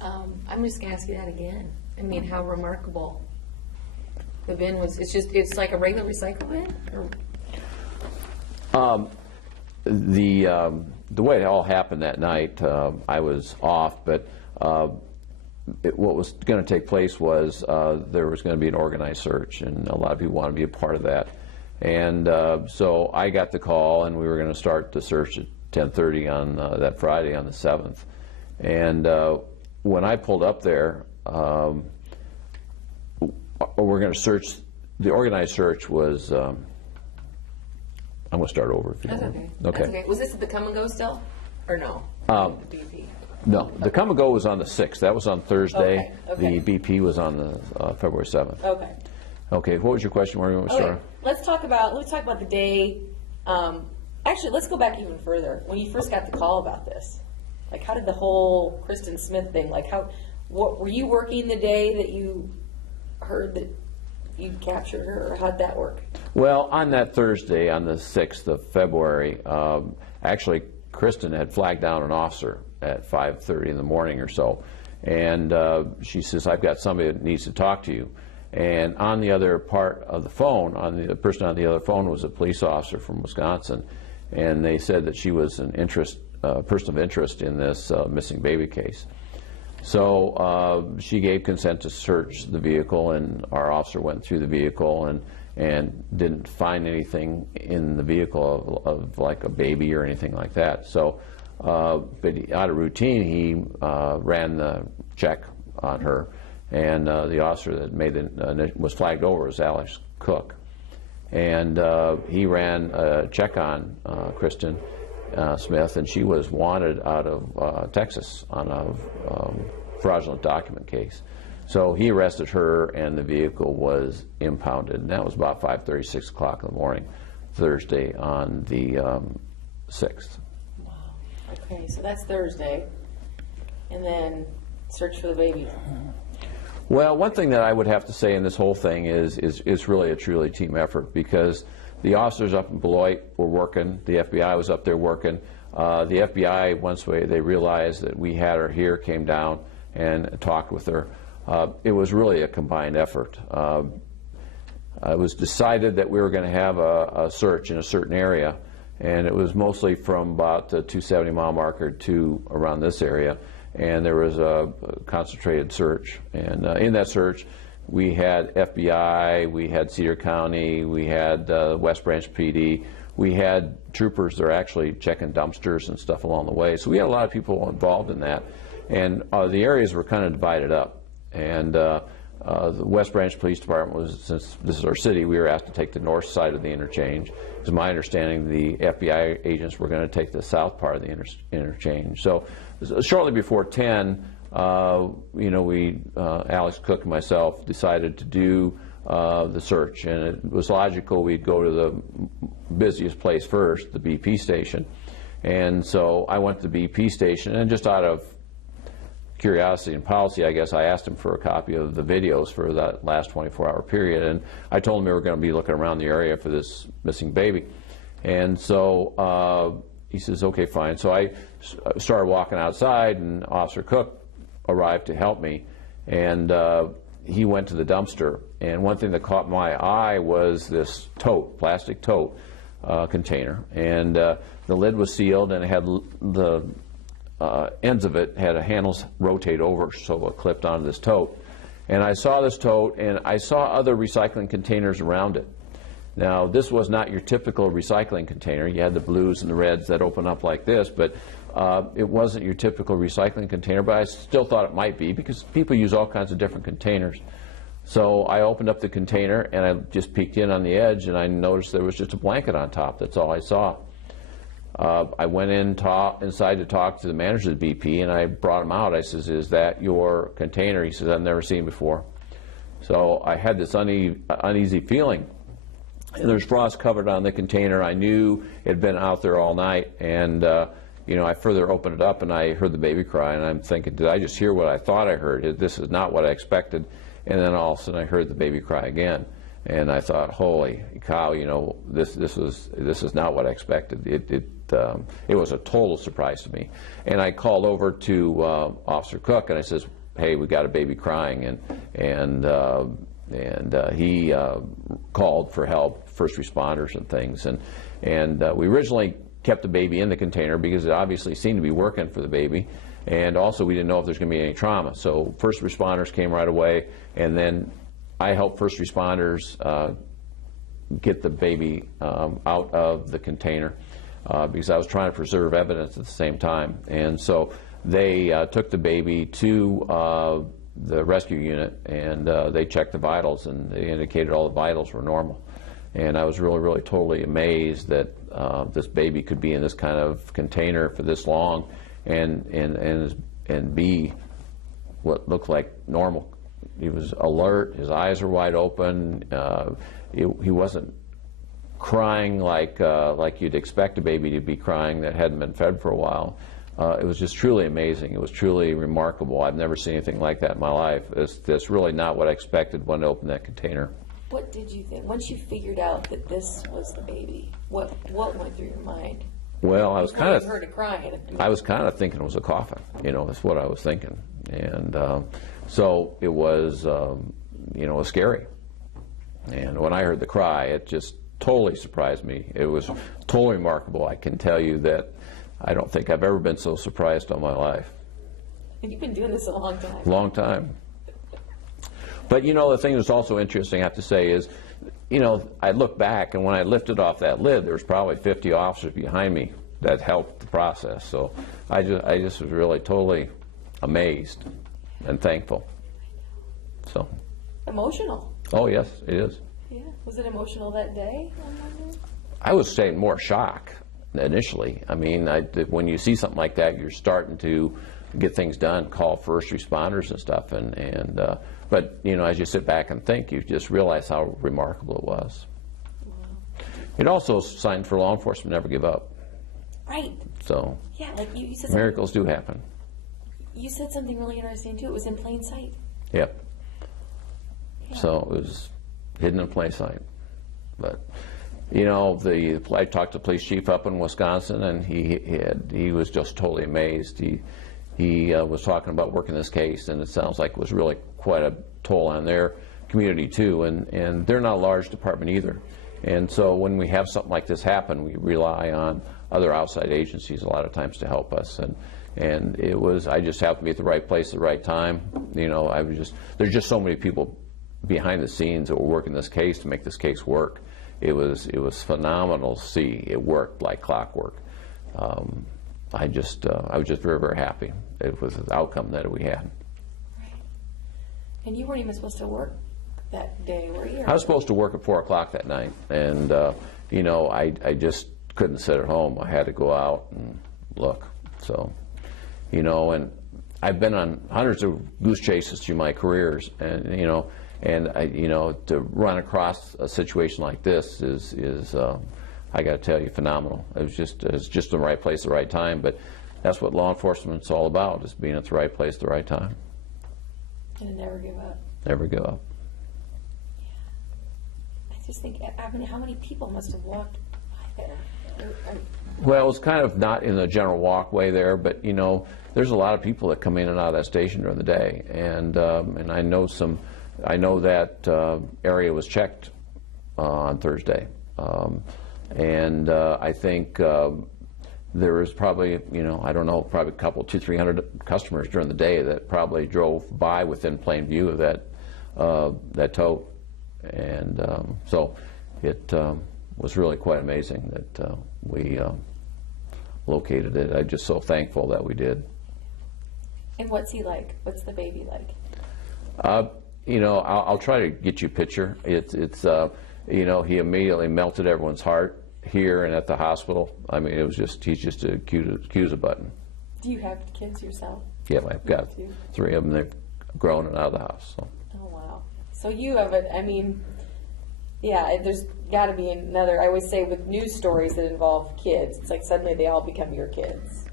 I'm just going to ask you that again. I mean, how remarkable. The bin was, it's like a regular recycle bin? Or? The way it all happened that night, I was off, but what was going to take place was there was going to be an organized search, and a lot of people wanted to be a part of that. And so I got the call, and we were going to start the search at 10:30 on that Friday on the 7th. And when I pulled up there, we're going to search. The organized search was. I'm going to start over if you That's don't okay. want. That's okay. Was this the come and go still, or no? The BP. No, the come and go was on the 6th. That was on Thursday. Okay. The BP was on the February 7th. Okay. Okay. What was your question? Where do you want to start? Let's talk about the day. Actually, let's go back even further. When you first got the call about this, like, how did the whole Kristen Smith thing? Like, what were you working the day that you heard that you captured her, or how'd that work? Well, on that Thursday, on the 6th of February, actually, Kristen had flagged down an officer at 5:30 in the morning or so, and she says, "I've got somebody that needs to talk to you." And on the other part of the phone, the person on the other phone was a police officer from Wisconsin, and they said that she was an person of interest in this missing baby case. So she gave consent to search the vehicle, and our officer went through the vehicle and didn't find anything in the vehicle of like a baby or anything like that. So, but out of routine, he ran the check on her, and the officer that made was flagged over as Alex Cook, and he ran a check on Kristen Smith, and she was wanted out of Texas on a fraudulent document case. So he arrested her, and the vehicle was impounded, and that was about 5:30, 6 o'clock in the morning, Thursday on the 6th. Wow. Okay, so that's Thursday, and then search for the baby. Well, one thing that I would have to say in this whole thing is it's really a truly team effort, because the officers up in Beloit were working, the FBI was up there working. The FBI, once they realized that we had her here, came down and talked with her. It was really a combined effort. It was decided that we were going to have a search in a certain area, and it was mostly from about the 270 mile marker to around this area, and there was a concentrated search. And in that search, we had FBI, we had Cedar County, we had West Branch PD, we had troopers that are actually checking dumpsters and stuff along the way. So we had a lot of people involved in that, and the areas were kind of divided up. And the West Branch Police Department was, since this is our city, we were asked to take the north side of the interchange. It's my understanding the FBI agents were going to take the south part of the interchange. So shortly before 10, Alex Cook and myself decided to do the search, and it was logical we'd go to the busiest place first, the BP station. And so I went to the BP station, and just out of curiosity and policy, I guess, I asked him for a copy of the videos for that last 24-hour period, and I told him we were going to be looking around the area for this missing baby. And so he says, okay, fine. So I started walking outside, and Officer Cook arrived to help me, and he went to the dumpster. And one thing that caught my eye was this tote, plastic tote container, and the lid was sealed, and it had the ends of it had a handles rotate over, so it clipped onto this tote. And I saw this tote, and I saw other recycling containers around it. Now, this was not your typical recycling container. You had the blues and the reds that open up like this, but it wasn't your typical recycling container, but I still thought it might be, because people use all kinds of different containers. So I opened up the container, and I just peeked in on the edge, and I noticed there was just a blanket on top. That's all I saw. I went inside to talk to the manager of the BP, and I brought him out. I says, is that your container? He says, I've never seen it before. So I had this uneasy feeling. And there's frost covered on the container. I knew it had been out there all night, and I further opened it up, and I heard the baby cry, and I'm thinking, did I just hear what I thought I heard? This is not what I expected. And then all of a sudden I heard the baby cry again. And I thought, holy cow, this is not what I expected. It was a total surprise to me. And I called over to Officer Cook, and I says, hey, we got a baby crying, and he called for help, first responders and things, and we originally kept the baby in the container because it obviously seemed to be working for the baby, and also we didn't know if there's going to be any trauma. So first responders came right away, and then I helped first responders get the baby out of the container because I was trying to preserve evidence at the same time. And so they took the baby to the rescue unit, and they checked the vitals, and they indicated all the vitals were normal. And I was really, really totally amazed that this baby could be in this kind of container for this long and be what looked like normal. He was alert, his eyes were wide open, he wasn't crying like you'd expect a baby to be crying that hadn't been fed for a while. It was just truly amazing. It was truly remarkable. I've never seen anything like that in my life. It's really not what I expected when I opened that container. What did you think? Once you figured out that this was the baby, what went through your mind? Well, I was kind of heard it crying. I was kind of thinking it was a coffin. That's what I was thinking. And so it was, it was scary. And when I heard the cry, it just totally surprised me. It was totally remarkable. I can tell you that I don't think I've ever been so surprised in my life. And you've been doing this a long time. Long time. But the thing that's also interesting, I have to say, is, I look back, and when I lifted off that lid, there was probably 50 officers behind me that helped the process. So I just was really totally amazed and thankful. So. Emotional. Oh, yes, it is. Yeah. Was it emotional that day? I was saying more shock initially. I mean, when you see something like that, you're starting to get things done, call first responders and stuff, but as you sit back and think, you just realize how remarkable it was. Wow. It also is a sign for law enforcement never give up. Right. So yeah, like you said, miracles do happen. You said something really interesting too. It was in plain sight. Yep. Yeah. So it was hidden in plain sight. But I talked to the police chief up in Wisconsin, and he was just totally amazed. He was talking about working this case, and it sounds like it was really quite a toll on their community too. And they're not a large department either. And so when we have something like this happen, we rely on other outside agencies a lot of times to help us. And I just happened to be at the right place at the right time. There's just so many people behind the scenes that were working this case to make this case work. It was phenomenal to see it worked like clockwork. I was just very, very happy. It was the outcome that we had. Right. And you weren't even supposed to work that day, were you? I was supposed to work at 4 o'clock that night, and I just couldn't sit at home. I had to go out and look. So, and I've been on hundreds of goose chases through my careers, and to run across a situation like this is I got to tell you, phenomenal. It was just the right place, the right time. But that's what law enforcement's all about: is being at the right place, the right time. And never give up. Never give up. Yeah. I just think, how many people must have walked by there? Well, it was kind of not in the general walkway there, but there's a lot of people that come in and out of that station during the day, and I know that area was checked on Thursday. I think there was probably, I don't know, probably a couple, 200-300 customers during the day that probably drove by within plain view of that tow. And so it was really quite amazing that we located it. I'm just so thankful that we did. And what's he like? What's the baby like? I'll try to get you a picture. He immediately melted everyone's heart here and at the hospital. I mean, he's just as cute as a button. Do you have kids yourself? Yeah, I've got 3 of them. They've grown and out of the house. So. Oh, wow. So you have there's got to be another, I always say with news stories that involve kids, it's like suddenly they all become your kids.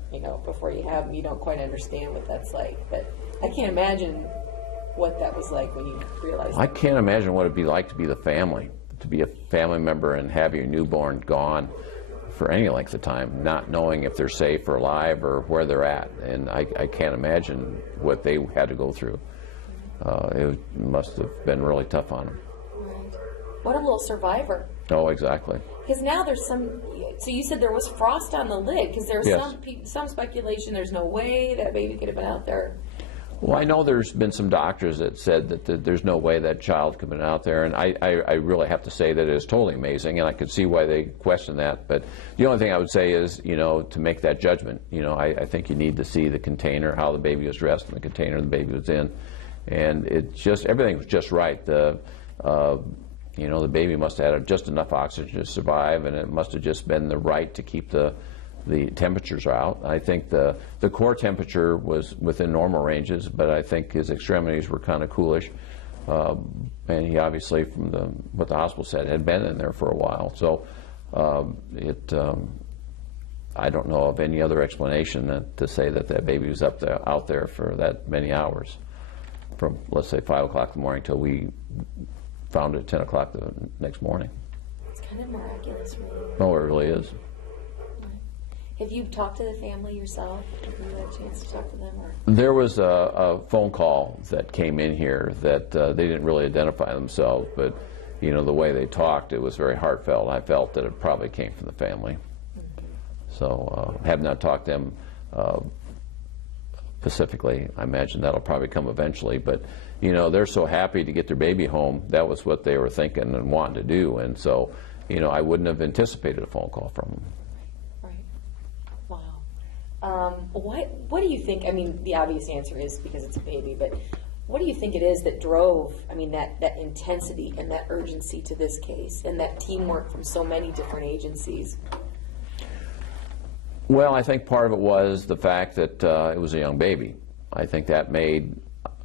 Before you have them, you don't quite understand what that's like. But I can't imagine what that was like when you realized I that. can't imagine what it'd be like to be the family, to be a family member and have your newborn gone for any length of time, not knowing if they're safe or alive or where they're at. And I can't imagine what they had to go through. It must have been really tough on them. Right. What a little survivor. Oh, exactly. Because now there's some, so you said there was frost on the lid, because there's Yes. some speculation there's no way that baby could have been out there. Well, I know there's been some doctors that said that there's no way that child could have been out there, and I really have to say that it is totally amazing, and I could see why they question that. But the only thing I would say is, to make that judgment, I think you need to see the container, how the baby was dressed, and the container the baby was in, and everything was just right. The baby must have had just enough oxygen to survive, and it must have just been the right to keep the temperatures out. I think the core temperature was within normal ranges, but I think his extremities were kind of coolish. And he obviously, from what the hospital said, had been in there for a while. So I don't know of any other explanation to say that baby was out there for that many hours, from, let's say, 5 o'clock in the morning till we found it at 10 o'clock the next morning. It's kind of miraculous, really. Oh, it really is. Have you talked to the family yourself? Have you had a chance to talk to them? Or? There was a phone call that came in here that they didn't really identify themselves, but the way they talked, it was very heartfelt. I felt that it probably came from the family. Mm-hmm. So have not talked to them specifically. I imagine that'll probably come eventually, but they're so happy to get their baby home. That was what they were thinking and wanting to do, and so I wouldn't have anticipated a phone call from them. What do you think? I mean, the obvious answer is because it's a baby, but what do you think it is that drove, that intensity and that urgency to this case and that teamwork from so many different agencies? Well, I think part of it was the fact that it was a young baby. I think that made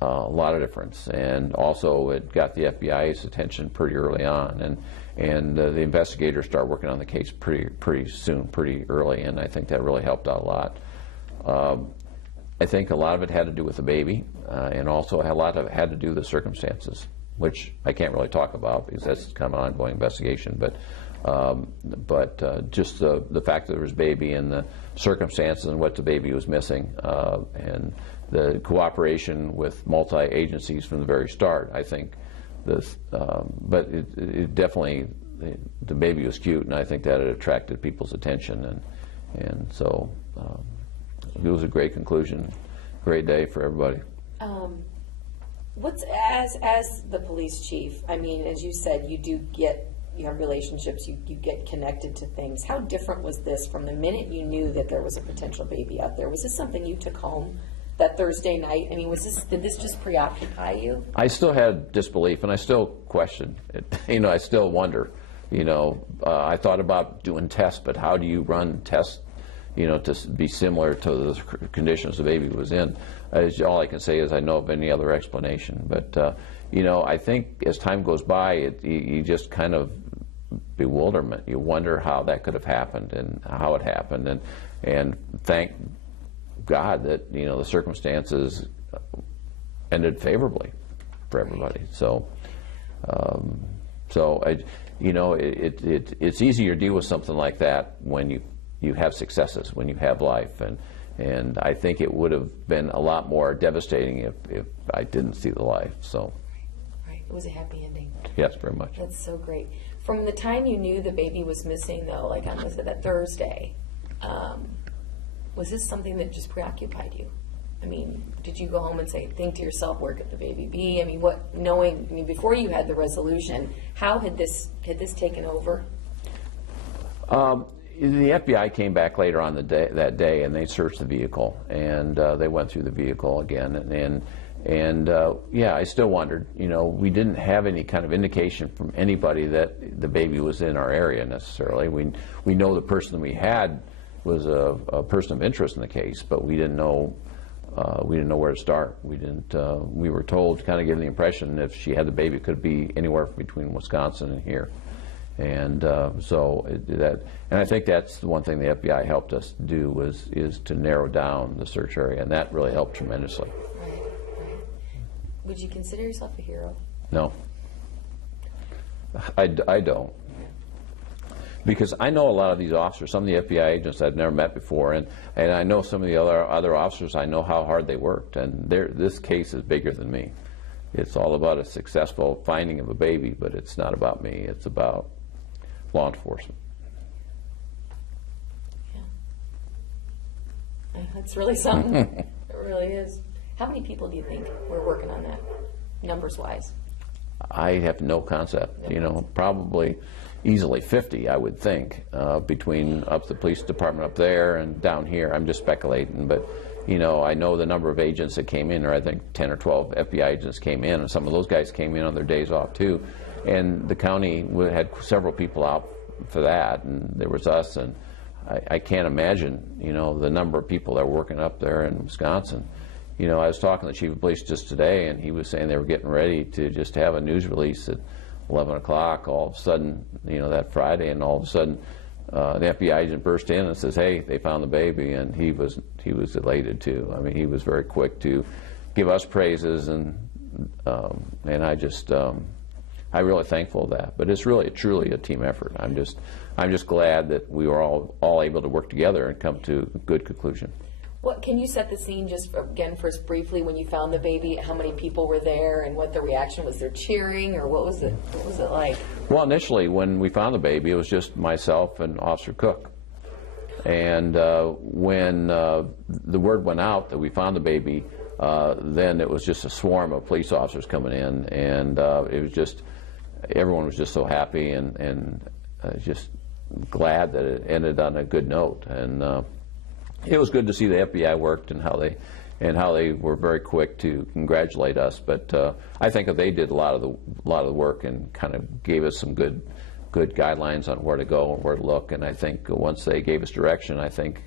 a lot of difference, and also it got the FBI's attention pretty early on, and the investigators started working on the case pretty soon, pretty early, and I think that really helped out a lot. I think a lot of it had to do with the baby, and also a lot of it had to do with the circumstances, which I can't really talk about because that's kind of an ongoing investigation. But just the fact that there was a baby and the circumstances and what the baby was missing, and the cooperation with multi-agencies from the very start, I think. But it definitely, the baby was cute, and I think that it attracted people's attention, and so it was a great conclusion, great day for everybody. What's as the police chief? I mean, as you said, you have relationships, you get connected to things. How different was this from the minute you knew that there was a potential baby out there? Was this something you took home that Thursday night? I mean, did this just preoccupy you? I still had disbelief, and I still question it. I still wonder. I thought about doing tests, but how do you run tests, to be similar to the conditions the baby was in? All I can say is I know of any other explanation. But, I think as time goes by, you just kind of bewilderment. You wonder how that could have happened and how it happened. And thank God that, the circumstances ended favorably for everybody. So, it's easier to deal with something like that when you have successes, when you have life, and I think it would have been a lot more devastating if I didn't see the life. So, right, it was a happy ending. Yes, very much. That's so great. From the time you knew the baby was missing, though, like on that Thursday, was this something that just preoccupied you? I mean, did you go home and think to yourself, where could the baby be? I mean, before you had the resolution, how had this taken over? The FBI came back later on that day, and they searched the vehicle, and they went through the vehicle again, and I still wondered. We didn't have any kind of indication from anybody that the baby was in our area necessarily. We know the person we had was a person of interest in the case, but we didn't know where to start. We were told to kind of give the impression if she had the baby, it could be anywhere between Wisconsin and here. And and I think that's the one thing the FBI helped us do is to narrow down the search area, and that really helped tremendously. Right. Would you consider yourself a hero? No. I don't. Because I know a lot of these officers, some of the FBI agents I've never met before, and I know some of the other officers, I know how hard they worked, and this case is bigger than me. It's all about a successful finding of a baby, but it's not about me. It's about law enforcement. Yeah. That's really something. It really is. How many people do you think were working on that, numbers-wise? I have no concept. You know, probably easily 50, I would think, between up the police department up there and down here. I'm just speculating, but you know, I know the number of agents that came in, or I think 10 or 12 FBI agents came in, and some of those guys came in on their days off too. And the county had several people out for that, and there was us, and I can't imagine, you know, the number of people that were working up there in Wisconsin. You know, I was talking to the chief of police just today, and he was saying they were getting ready to just have a news release at 11 o'clock all of a sudden, you know, that Friday, and all of a sudden the FBI agent burst in and says, hey, they found the baby, and he was elated too. I mean, he was very quick to give us praises, and I just, I'm really thankful of that. But it's really, truly a team effort. I'm just glad that we were all able to work together and come to a good conclusion. What can you set the scene just again for us briefly when you found the baby? How many people were there and what the reaction was? There cheering, or what was it? What was it like? Well, initially when we found the baby, it was just myself and Officer Cook. And when the word went out that we found the baby, then it was just a swarm of police officers coming in, and it was just everyone was just so happy and just glad that it ended on a good note. And it was good to see the FBI worked and how they were very quick to congratulate us. But I think that they did a lot of the work and kind of gave us some good guidelines on where to go and where to look. And I think once they gave us direction, I think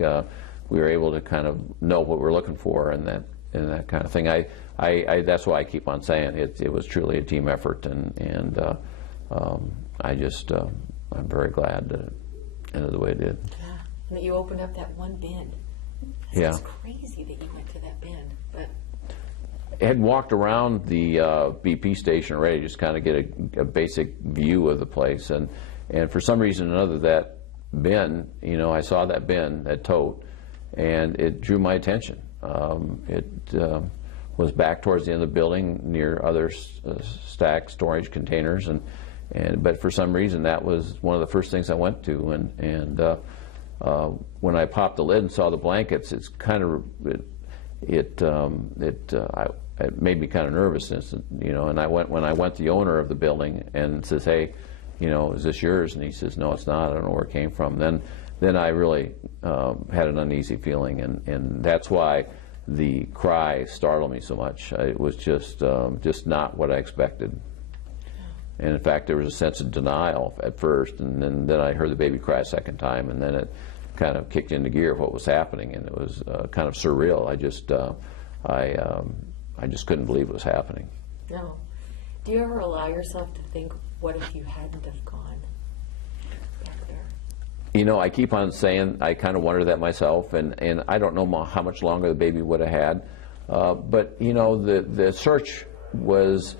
we were able to kind of know what we're looking for and that kind of thing. That's why I keep on saying it was truly a team effort, and I'm very glad that it ended the way it did. Yeah, and that you opened up that one bin. It's crazy that you went to that bin. But I had walked around the BP station already, just kind of get a basic view of the place, and for some reason or another, that bin, you know, I saw that bin, that tote, and it drew my attention. It was back towards the end of the building near other stacked storage containers, but for some reason that was one of the first things I went to, and when I popped the lid and saw the blankets, it's kind of it made me kind of nervous, you know. And when I went to the owner of the building and says, hey, you know, is this yours? And he says, no, it's not. I don't know where it came from. Then I really had an uneasy feeling, and that's why the cry startled me so much. It was just not what I expected. And in fact, there was a sense of denial at first, and then I heard the baby cry a second time, and then it kind of kicked into gear of what was happening, and it was kind of surreal. I just couldn't believe it was happening. No. Do you ever allow yourself to think, what if you hadn't have gone back there? You know, I keep on saying I kind of wonder that myself, and I don't know how much longer the baby would have had. But, you know, the search was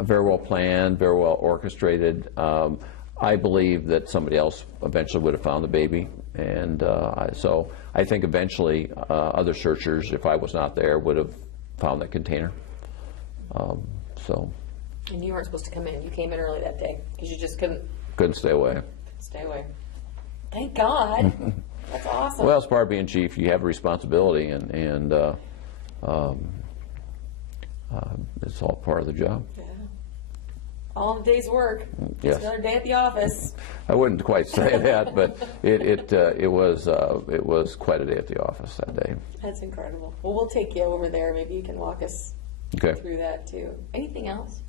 very well planned, very well orchestrated. I believe that somebody else eventually would have found the baby, and so I think eventually other searchers, if I was not there, would have found that container. And you weren't supposed to come in. You came in early that day because you just couldn't stay away. Stay away. Thank God. That's awesome. Well, as part of being chief, you have a responsibility, and it's all part of the job. Yeah. All in a day's work. Yes. Just another day at the office. I wouldn't quite say that, but it was quite a day at the office that day. That's incredible. Well, we'll take you over there. Maybe you can walk us through that too. Anything else?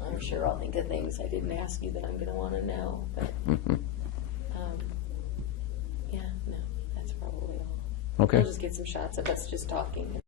I'm sure I'll think of things I didn't ask you that I'm going to want to know. But yeah, no, that's probably all. Okay. We'll just get some shots of us just talking.